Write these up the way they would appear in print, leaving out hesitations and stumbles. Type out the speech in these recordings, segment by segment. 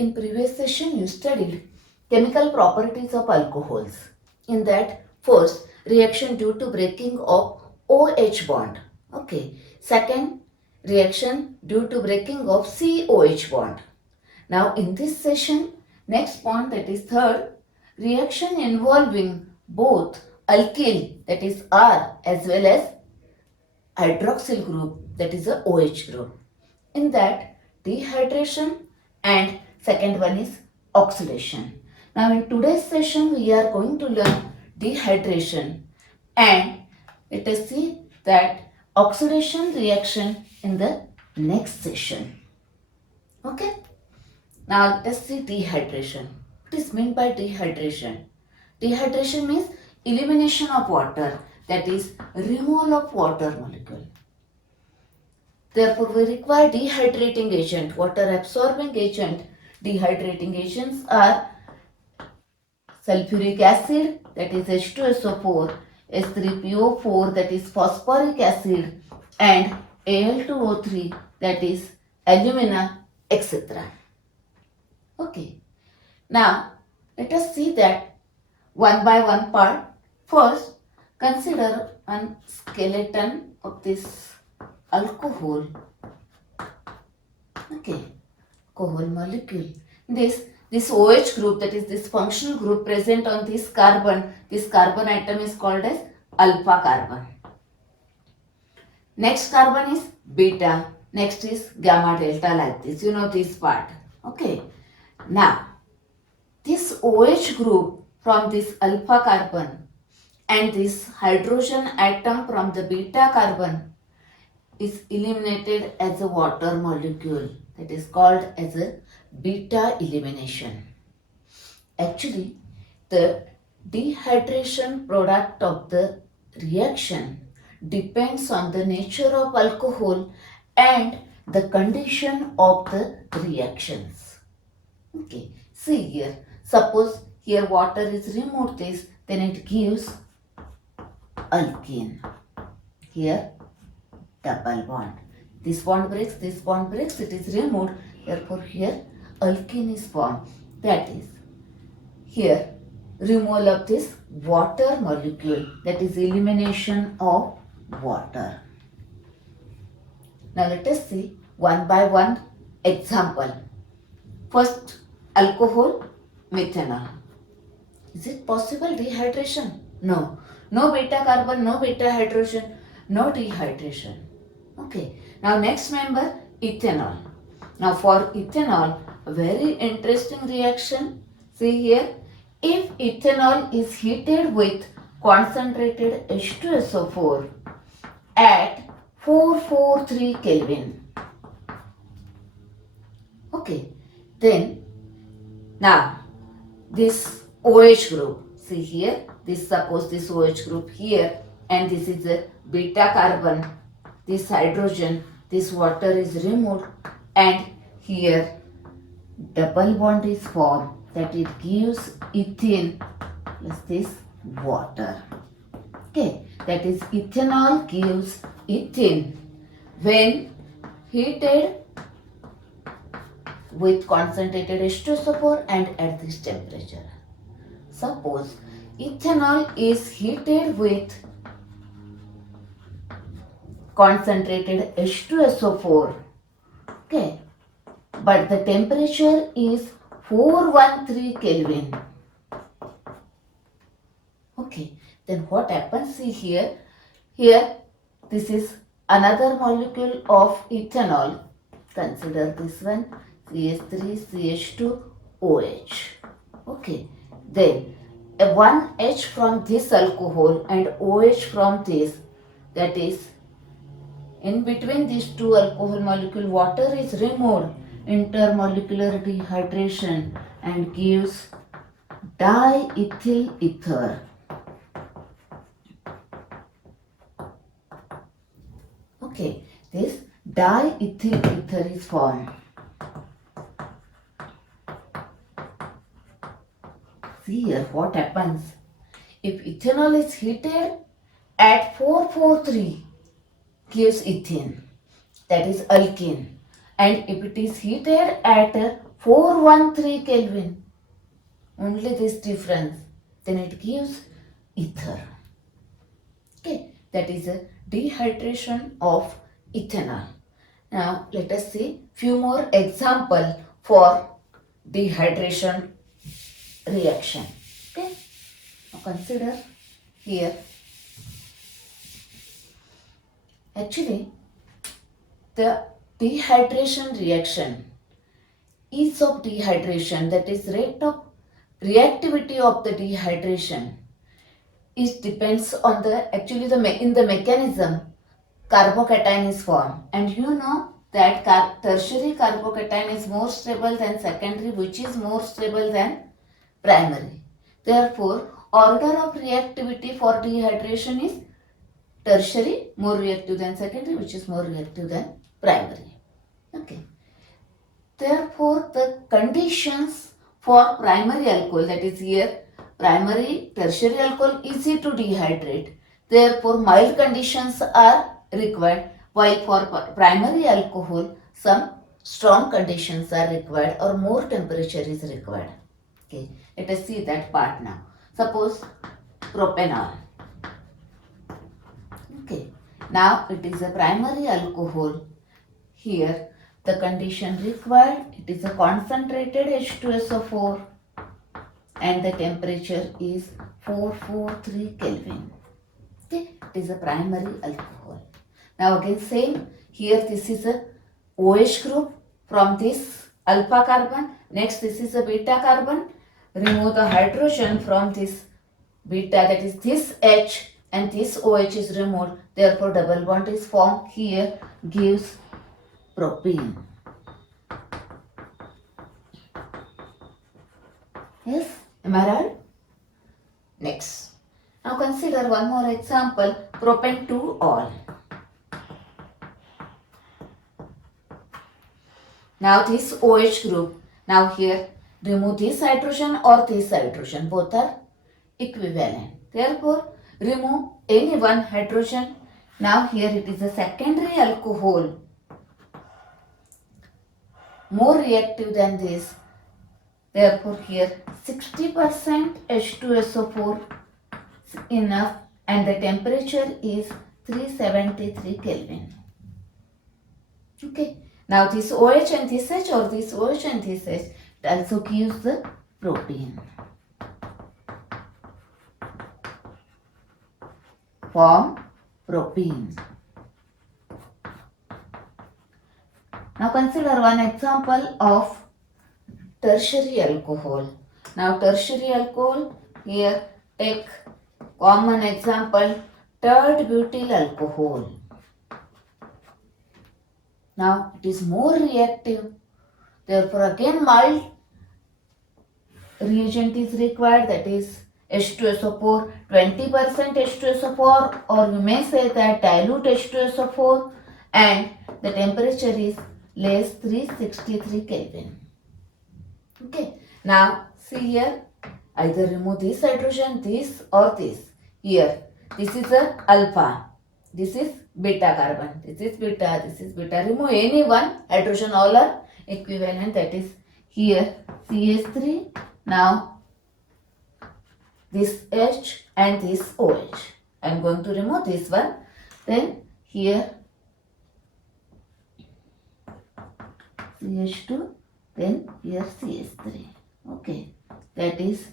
In previous session you studied chemical properties of alcohols. In that, first, reaction due to breaking of OH bond. Okay. Second, reaction due to breaking of COH bond. Now in this session, next point, that is third, reaction involving both alkyl, that is R, as well as hydroxyl group, that is a OH group. In that, dehydration and second one is oxidation. Now in today's session we are going to learn dehydration and let us see that oxidation reaction in the next session. Okay. Now let us see dehydration. What is meant by dehydration? Dehydration means elimination of water, that is removal of water molecule. Therefore, we require dehydrating agent, water absorbing agent. Dehydrating agents are sulfuric acid, that is H2SO4, S3PO4, that is phosphoric acid, and Al2O3, that is alumina, etc. Okay. Now, let us see that one by one part. First, consider one skeleton of this alcohol. Okay, alcohol molecule. This OH group, that is this functional group present on this carbon atom is called as alpha carbon. Next carbon is beta, next is gamma delta, like this. You know this part. Okay. Now, this OH group from this alpha carbon and this hydrogen atom from the beta carbon is eliminated as a water molecule, that is called as a beta elimination. Actually, the dehydration product of the reaction depends on the nature of alcohol and the condition of the reactions. Okay, see here, suppose here water is removed this, then it gives alkene. Here double bond. This bond breaks, it is removed. Therefore, here alkene is formed. That is, here removal of this water molecule, that is elimination of water. Now let us see one by one example. First, alcohol, methanol. Is it possible dehydration? No. No beta carbon, no beta hydrogen, no dehydration. Okay. Now next member, ethanol. Now for ethanol, a very interesting reaction. See here, if ethanol is heated with concentrated H2SO4 at 443 Kelvin. Okay. Then now this OH group, see here, this suppose this OH group here, and this is a beta carbon, this hydrogen, this water is removed, and here double bond is formed, that it gives ethane plus this water. Okay, that is ethanol gives ethane when heated with concentrated H2SO4 and at this temperature. Suppose ethanol is heated with concentrated H2SO4, okay, but the temperature is 413 Kelvin. Okay, then what happens? See here, this is another molecule of ethanol. Consider this one, CH3, CH2, OH. Okay, then one H from this alcohol and OH from this, that is, in between these two alcohol molecule, water is removed, intermolecular dehydration, and gives diethyl ether. Okay, this diethyl ether is formed. See here what happens. If ethanol is heated at 443, gives ethane, that is alkene, and if it is heated at 413 Kelvin. Only this difference. Then it gives ether. Okay, that is a dehydration of ethanol. Now let us see few more example for dehydration reaction. Okay, now consider here. Actually, the dehydration reaction ease of dehydration, that is rate of reactivity of the dehydration, it depends on the actually in the mechanism carbocation is formed, and you know that tertiary carbocation is more stable than secondary, which is more stable than primary. Therefore, order of reactivity for dehydration is tertiary more reactive than secondary, which is more reactive than primary. Okay. Therefore, the conditions for primary alcohol, that is here primary tertiary alcohol easy to dehydrate. Therefore, mild conditions are required, while for primary alcohol some strong conditions are required or more temperature is required. Okay, let us see that part now. Suppose propanol. Okay, now it is a primary alcohol. Here the condition required, it is a concentrated H2SO4 and the temperature is 443 Kelvin. Okay, it is a primary alcohol. Now again same, here this is a OH group from this alpha carbon. Next this is a beta carbon. Remove the hydrogen from this beta, that is this H, and this OH is removed. Therefore double bond is formed. Here gives propene. Yes, am I right? Next. Now consider one more example, propane 2-ol. Now this OH group, now here remove this hydrogen or this hydrogen, both are equivalent. Therefore remove any one hydrogen. Now here it is a secondary alcohol, more reactive than this. Therefore here 60% H2SO4 enough, and the temperature is 373 Kelvin. Okay. Now this OH and this H, or this OH and this H, it also gives the propane. Form propene. Now consider one example of tertiary alcohol. Now tertiary alcohol, here take common example, third butyl alcohol. Now it is more reactive, therefore again mild reagent is required, that is H2SO4, 20% H2SO4, or you may say that dilute H2SO4, and the temperature is less 363 Kelvin. Okay, now see here, either remove this hydrogen, this or this. Here, this is a alpha, this is beta carbon, this is beta, this is beta. Remove any one hydrogen, all are equivalent, that is here CH3, now this H and this OH. I am going to remove this one. Then here CH2, then here CH3. Okay, that is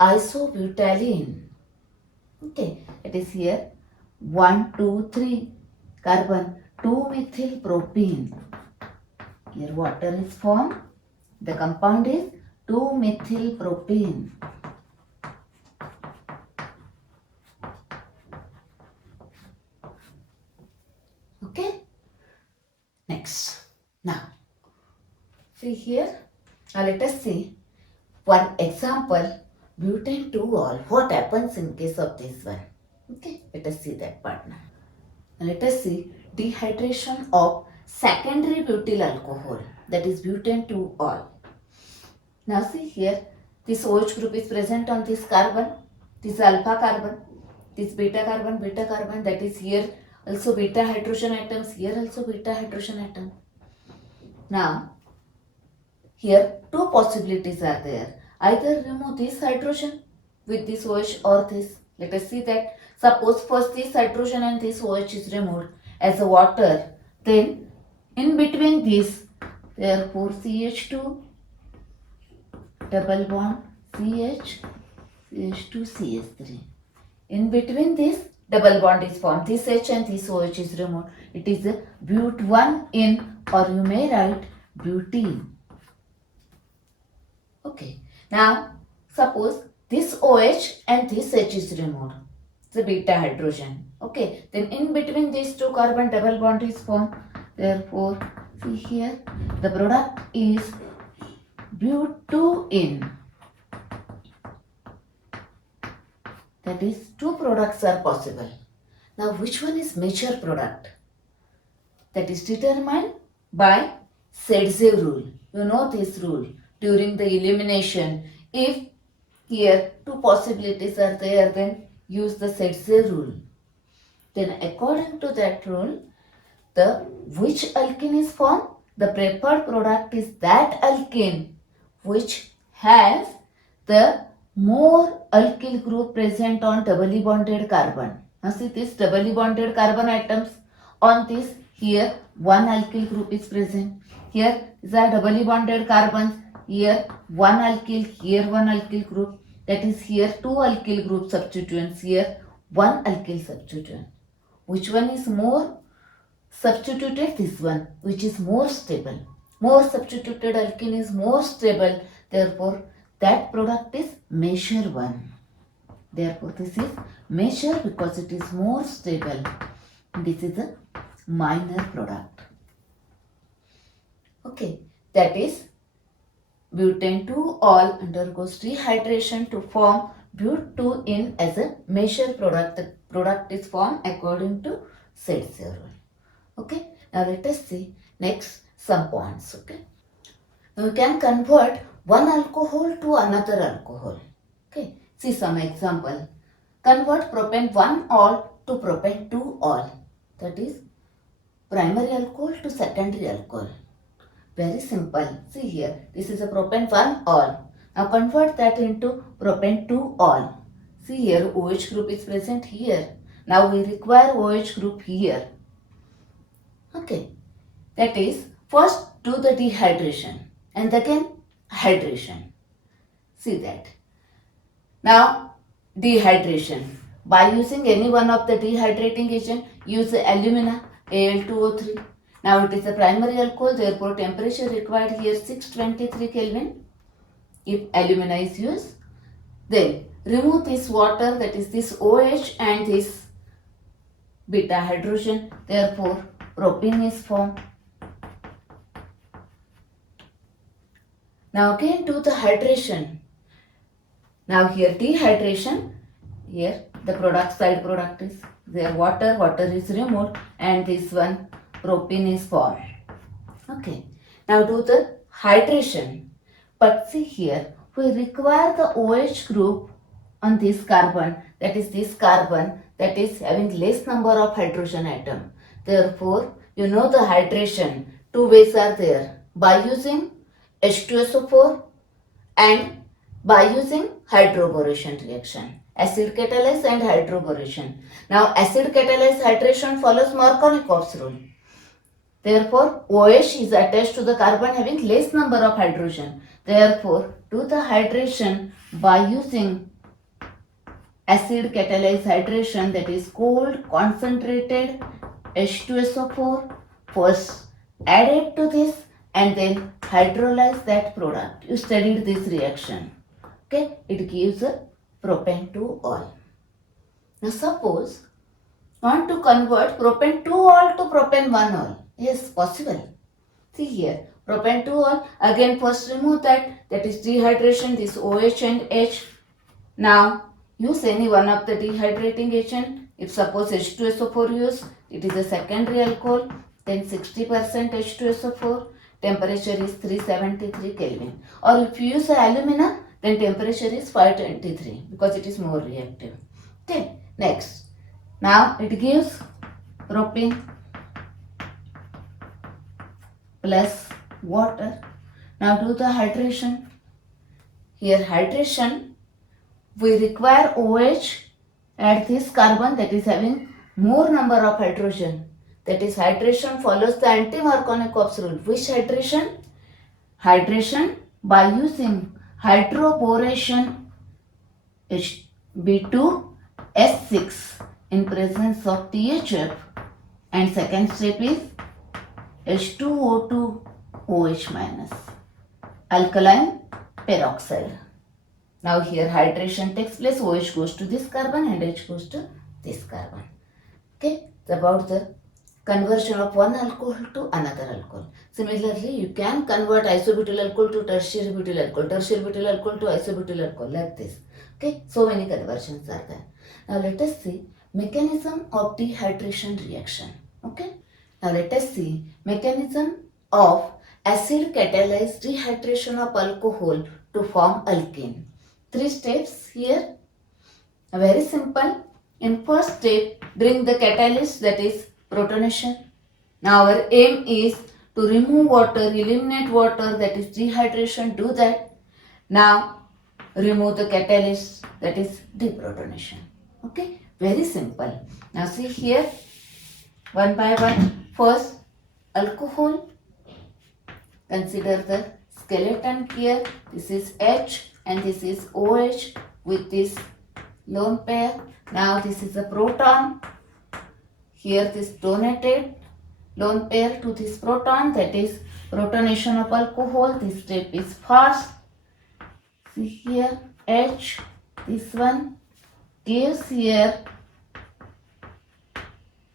isobutylene. Okay, it is here 1, 2, 3 carbon, 2-methyl propene. Here water is formed. The compound is 2-methyl propene. Okay. Next. Now, see here. Now let us see one example, butane 2-ol. What happens in case of this one? Okay. Let us see that part now. Now let us see dehydration of secondary butyl alcohol, that is butane 2-ol. Now see here, this OH group is present on this carbon, this alpha carbon, this beta carbon, that is here also beta hydrogen atoms, here also beta hydrogen atom. Now here two possibilities are there. Either remove this hydrogen with this OH or this. Let us see that. Suppose first this hydrogen and this OH is removed as a water. Then in between this, therefore CH2 double bond CH, CH2 CH3. In between this double bond is formed. This H and this OH is removed. It is a but1 or you may write butene. Okay. Now suppose this OH and this H is removed. The beta hydrogen. Okay. Then in between these two carbon double bond is formed. Therefore, see here the product is but2. That is, two products are possible. Now, which one is major product? That is determined by Saytzeff rule. You know this rule. During the elimination, if here two possibilities are there, then use the Saytzeff rule. Then according to that rule, the which alkene is formed? The preferred product is that alkene which has the more alkyl group present on doubly bonded carbon. Now see this doubly bonded carbon atoms on this, here one alkyl group is present. Here these are doubly bonded carbons. Here one alkyl, here one alkyl group. That is here two alkyl group substituents. Here one alkyl substituent. Which one is more substituted? This one, which is more stable. More substituted alkene is more stable. Therefore, that product is measure 1. Therefore, this is measure because it is more stable. This is a minor product. Okay, that is butane 2-ol undergoes dehydration to form but2 as a measure product. The product is formed according to Saytzeff rule. Okay, now let us see next some points. Okay, now we can convert one alcohol to another alcohol. Okay, see some example. Convert propane 1-ol to propane 2-ol. That is primary alcohol to secondary alcohol. Very simple. See here, this is a propane 1-ol. Now convert that into propane 2-ol. See here, OH group is present here. Now we require OH group here. Okay, that is, first do the dehydration and again hydration. See that. Now dehydration. By using any one of the dehydrating agent, use the alumina Al2O3. Now it is a primary alcohol, therefore temperature required here 623 Kelvin if alumina is used. Then remove this water, that is this OH and this beta hydrogen, therefore propene is formed. Now again do the hydration. Now here dehydration, here the side product is there, water is removed and this one propene is formed. Okay, now do the hydration. But see here, we require the OH group on this carbon, that is this carbon that is having less number of hydrogen atom. Therefore, you know the hydration, two ways are there, by using H2SO4 and by using hydroboration reaction. Acid catalyzed and hydroboration. Now acid catalyzed hydration follows Markovnikov's rule. Therefore, OH is attached to the carbon having less number of hydrogen. Therefore, do the hydration by using acid catalyzed hydration, that is cold concentrated H2SO4. First add it to this and then hydrolyze that product. You studied this reaction. Okay, it gives a propane 2-ol. Now suppose want to convert propane 2-ol to propane 1-ol. Yes, possible. See here, propane 2-ol, again first remove that is dehydration, this OH and H. Now use any one of the dehydrating agent. If suppose H2SO4 use, it is a secondary alcohol, then 60% H2SO4, temperature is 373 Kelvin. Or if you use alumina, then temperature is 523 because it is more reactive. Okay, next. Now it gives propane plus water. Now do the hydration. Here hydration, we require OH at this carbon that is having more number of hydrogen. That is hydration follows the anti-Markovnikov's rule. Which hydration? Hydration by using hydroboration B2S6 in presence of THF, and second step is H2O2 OH minus alkaline peroxide. Now here hydration takes place, OH goes to this carbon and H goes to this carbon. Okay, it's about the conversion of one alcohol to another alcohol. Similarly, you can convert isobutyl alcohol to tertiary butyl alcohol, tertiary butyl alcohol to isobutyl alcohol, like this. Okay, so many conversions are there. Now let us see mechanism of dehydration reaction. Okay, now let us see mechanism of acid catalyzed dehydration of alcohol to form alkene. 3 steps here. Very simple. In first step, bring the catalyst, that is protonation. Now our aim is to remove water, eliminate water, that is dehydration. Do that. Now remove the catalyst, that is deprotonation. Okay, very simple. Now see here, one by one. First, alcohol. Consider the skeleton here. This is H and this is OH with this lone pair. Now this is a proton. Here this donated lone pair to this proton, that is protonation of alcohol. This step is fast. See here, H, this one gives here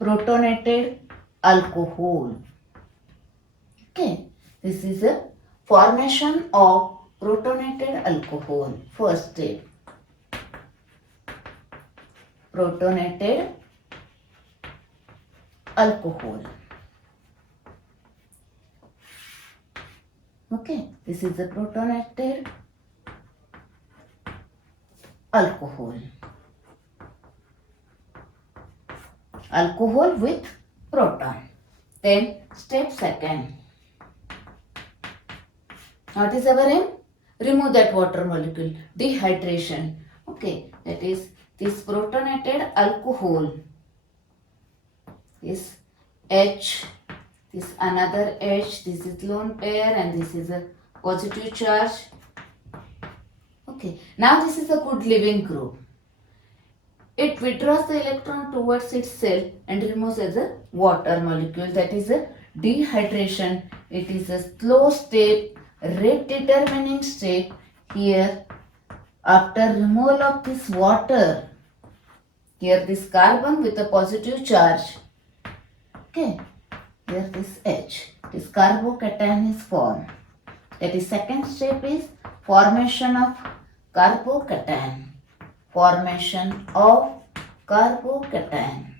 protonated alcohol. Okay, this is a formation of protonated alcohol. First step, protonated alcohol. Okay, this is a protonated alcohol. Alcohol with proton. Then step second. What is our aim? Remove that water molecule. Dehydration. Okay, that is this protonated alcohol. This H, this another H, this is lone pair and this is a positive charge. Okay, now this is a good living group. It withdraws the electron towards itself and removes as a water molecule. That is a dehydration. It is a slow step, rate determining step. Here, after removal of this water, here this carbon with a positive charge. Okay, here this H, this carbocation is formed. That is second step is formation of carbocation. Formation of carbocation.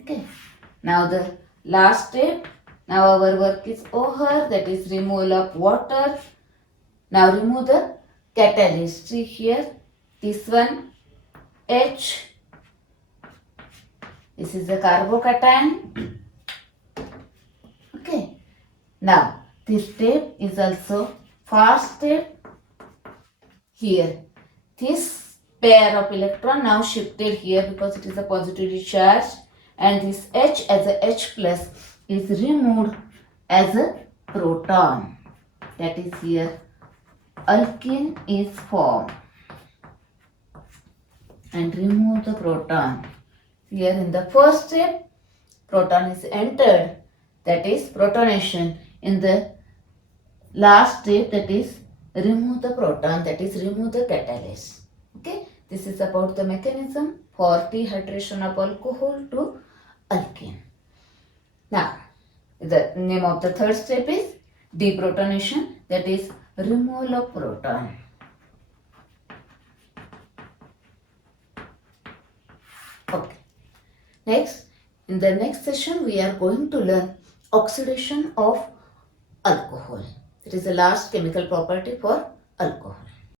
Okay, now the last step. Now our work is over, that is removal of water. Now remove the catalyst. See here, this one H. This is the carbocation. Okay. Now this step is also fast step. Here, this pair of electron now shifted here because it is a positively charged, and this H as a H plus is removed as a proton. That is here alkene is formed and remove the proton. Here in the first step, proton is entered, that is protonation. In the last step, that is remove the proton, that is remove the catalyst. Okay, this is about the mechanism for dehydration of alcohol to alkene. Now, the name of the third step is deprotonation, that is removal of proton. Okay. Next, in the next session, we are going to learn oxidation of alcohol. It is the last chemical property for alcohol.